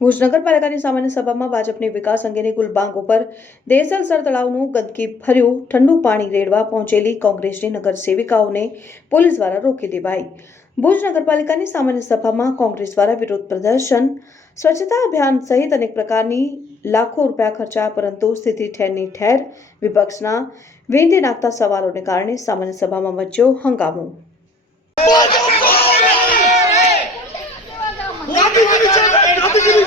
ભુજ નગરપાલિકાની સામાન્ય સભામાં ભાજપની વિકાસ અંગેની ગુલબાંગ ઉપર દેસલસર તળાવનું ગંદકી ભર્યું ઠંડુ પાણી રેડવા પહોંચેલી કોંગ્રેસની નગર સેવિકાઓને પોલીસ દ્વારા રોકી દેવાઈ. ભુજ નગરપાલિકાની સામાન્ય સભામાં કોંગ્રેસ દ્વારા વિરોધ પ્રદર્શન, સ્વચ્છતા અભિયાન સહિત અનેક પ્રકારની લાખો રૂપિયા ખર્ચા પરંતુ સ્થિતિ ઠેરની ઠેર. વિપક્ષના વેંધી નાખતા સવાલોને કારણે સામાન્ય સભામાં મચ્યો હંગામો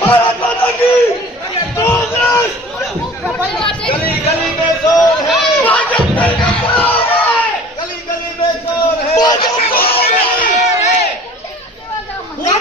ભારત માતા કી